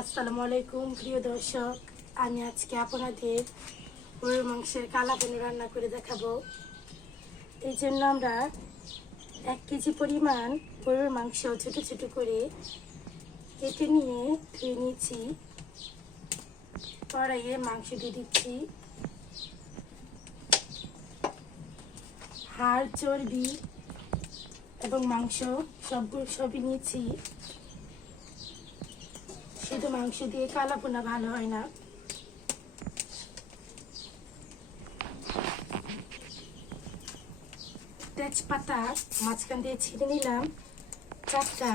আসসালামু আলাইকুম প্রিয় দর্শক, আমি আজকে আপনাদের গরুর মাংসের কালাভুনা রান্না করে দেখাবো। এই জন্য আমরা 1 কেজি পরিমাণ গরুর মাংস ছোট ছোট করে কেটে নিয়ে ধুয়ে নিয়েছি। কড়াইয়ে মাংস দিয়ে দিচ্ছি। হাড়, চর্বি এবং মাংস সবই নিয়েছি। শুধু মাংস দিয়ে কালাভুনা ভালো হয় না। তেজপাতা মাঝখান দিয়ে ছিঁড়ে নিলাম 4টা।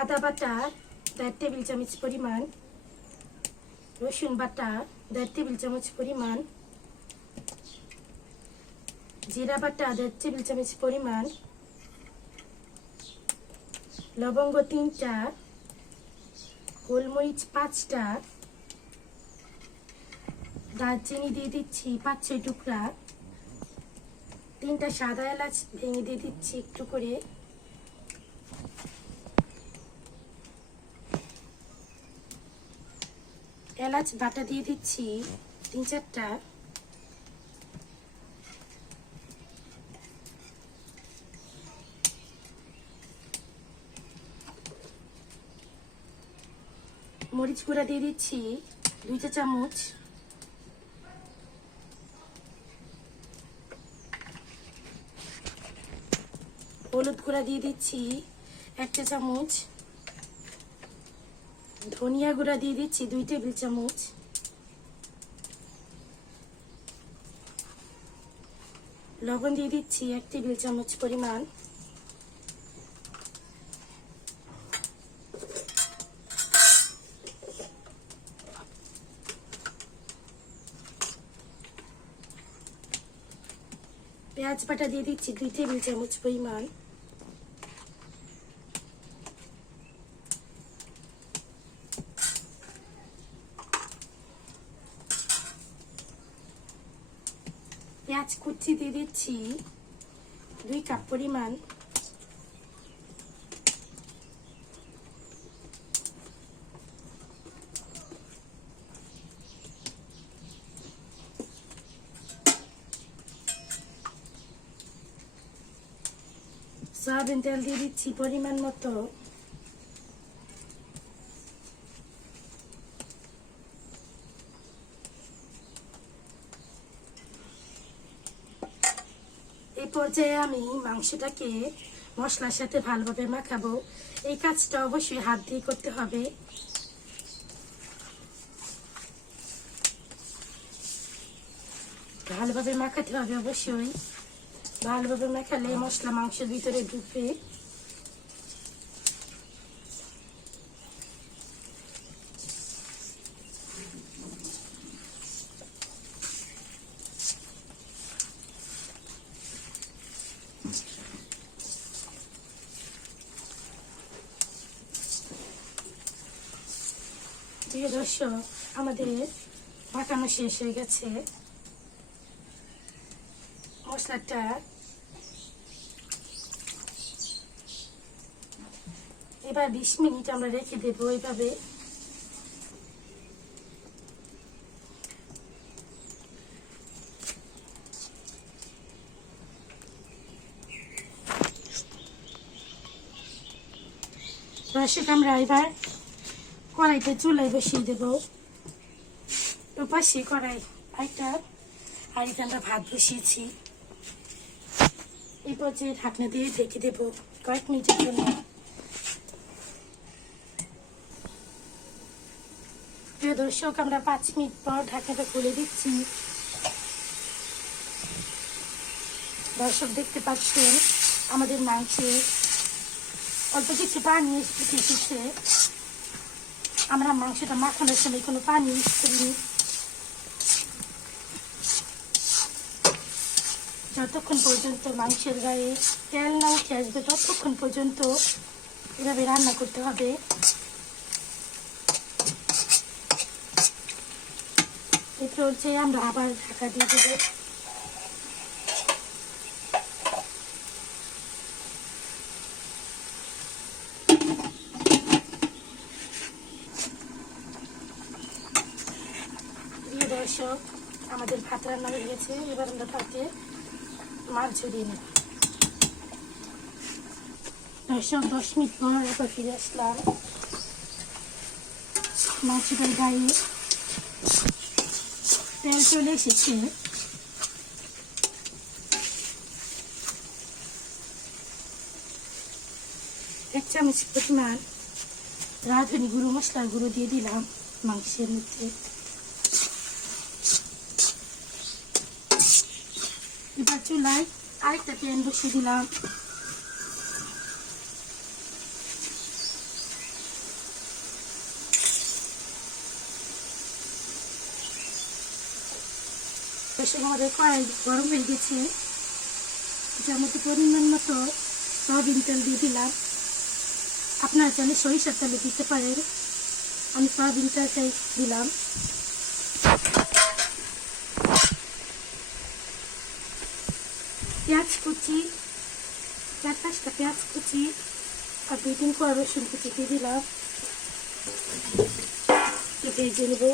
আদা বাটা 1.5 টেবিল চামচ পরিমাণ, রসুন বাটা 1.5 টেবিল চামচ পরিমাণ, জিরা বাটা 1.5 টেবিল চামচ পরিমাণ, লবঙ্গ 3টা, গোলমরিচ 5টা, দারচিনি দিয়ে দিচ্ছি 5-6 টুকরা, 3টা সাদা এলাচ ভেঙে দিয়ে দিচ্ছি একটু করে, এলাচ বাটা দিয়ে দিচ্ছি 3-4টা, মরিচ গুঁড়া দিয়ে দিচ্ছি 2 চা চামচ, হলুদ গুঁড়া দিয়ে দিচ্ছি 1 চা চামচ, ধনিয়া গুঁড়া দিয়ে দিচ্ছি 2 টেবিল চামচ, লবণ দিয়ে দিচ্ছি 1 টেবিল চামচ পরিমাণ, পেঁয়াজ বাটা দিয়ে দিচ্ছি 2 টেবিল চামচ পরিমাণ, পেঁয়াজ কুচি দিয়ে দিচ্ছি 2 কাপ পরিমাণ, সয়াবিন তেল দিয়ে দিচ্ছি পরিমাণ মতো, এই পর্যায়ে আমি মাংসটাকে মশলার সাথে ভালোভাবে মাখাবো। এই কাজটা অবশ্যই হাত দিয়ে করতে হবে। ভালোভাবে মাখাতে হবে অবশ্যই। ভালোভাবে মাখালে মশলা মাংসের ভিতরে ঢুকবে। প্রিয় দর্শক, আমাদের মাখানো শেষ হয়ে গেছে। মশলাটা এবার 20 মিনিট আমরা রেখে দেবো এইভাবে। দর্শক, আমরা এবার কড়াইতে চুলায় বসিয়ে দেবো। পাশে কড়াই একটা আর আমরা ভাত বসিয়েছি। এই পর্যায়ে ঢাকনা দিয়ে ঢেকে দেবো কয়েক মিনিটের জন্য। প্রিয় দর্শক, আমরা 5 মিনিট পর ঢাকনাটা খুলে দিচ্ছি। দর্শক, দেখতে পাচ্ছেন আমাদের মাংসে অল্প কিছু পানি এসেছে। আমরা মাংসটা মাখানোর সময় কোনো পানি ইউজ করিনি। যতক্ষণ পর্যন্ত মাংসের গায়ে তেল না উঠে আসবে ততক্ষণ পর্যন্ত এভাবে রান্না করতে হবে। এই পর্যায়ে আমরা আবার ঢাকা দিয়ে দেবো। দর্শক, আমাদের ভাত রান্না হয়ে গেছে। এবার আমরা ভাতে মাছ ঝরিয়ে নেব। দর্শক, 10 মিনিট পর আবার ফিরে আসলাম। মাছটার গায়ে তেল চলে এসেছে। এক চামচ পরিমাণ রাঁধুনি গুঁড়ো মশলার গুঁড়ো দিয়ে দিলাম মাংসের মধ্যে। এবার চুলায় আরেকটা প্যান বসিয়ে দিলাম। আমাদের কড়াই গরম হয়ে গেছে। যার মধ্যে পরিমাণ মতো সয়াবিন তেল দিয়ে দিলাম। আপনারা চাইলে সরিষার তেলে দিতে পারেন, আমি সয়াবিন তেলটাই দিলাম। পেঁয়াজ কুচি, 4-5টা পেঁয়াজ কুচি আর 2-3 কোয়া রসুন কুচি দিয়ে দিলাম। ভেজে নেব।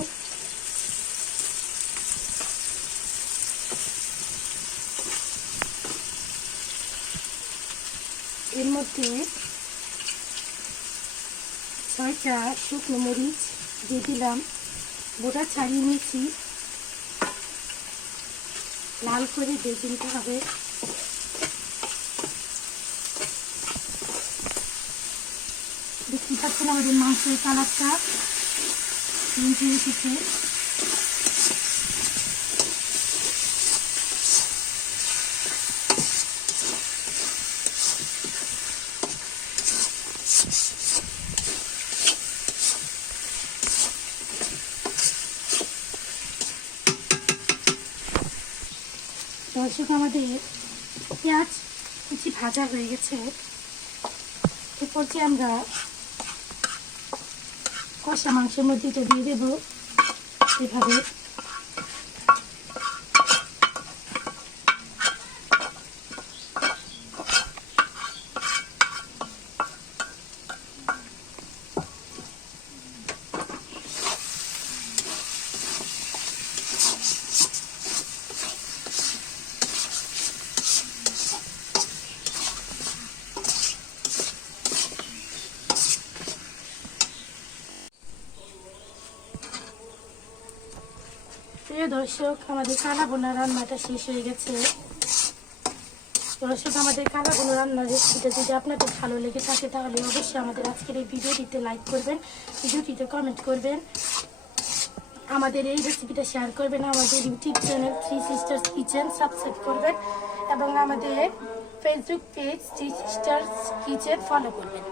এর মধ্যে 6টা শুকনো মরিচ দিয়ে দিলাম, গোটা ছাড়িয়ে নিয়েছি। লাল করে ভেজে নিতে হবে। দেখতে পাচ্ছেন আমাদের মাংসের কালারটা চেঞ্জ হয়ে এসেছে। দর্শক, আমাদের পেঁয়াজ কুচি ভাজা হয়ে গেছে। এরপর যে আমরা কষা মাংসের মধ্যে এটা দিয়ে দেবো এভাবে। প্রিয় দর্শক, আমাদের কালাভুনা রান্নাটা শেষ হয়ে গেছে। দর্শক, আমাদের কালাভুনা রান্নার রেসিপিটা যদি আপনাদের ভালো লেগে থাকে তাহলে অবশ্যই আমাদের আজকের এই ভিডিওটিতে লাইক করবেন, ভিডিওটিতে কমেন্ট করবেন, আমাদের এই রেসিপিটা শেয়ার করবেন, আমাদের YouTube channel 3 sisters kitchen subscribe করবেন এবং আমাদের Facebook page 3 sisters kitchen follow করবেন।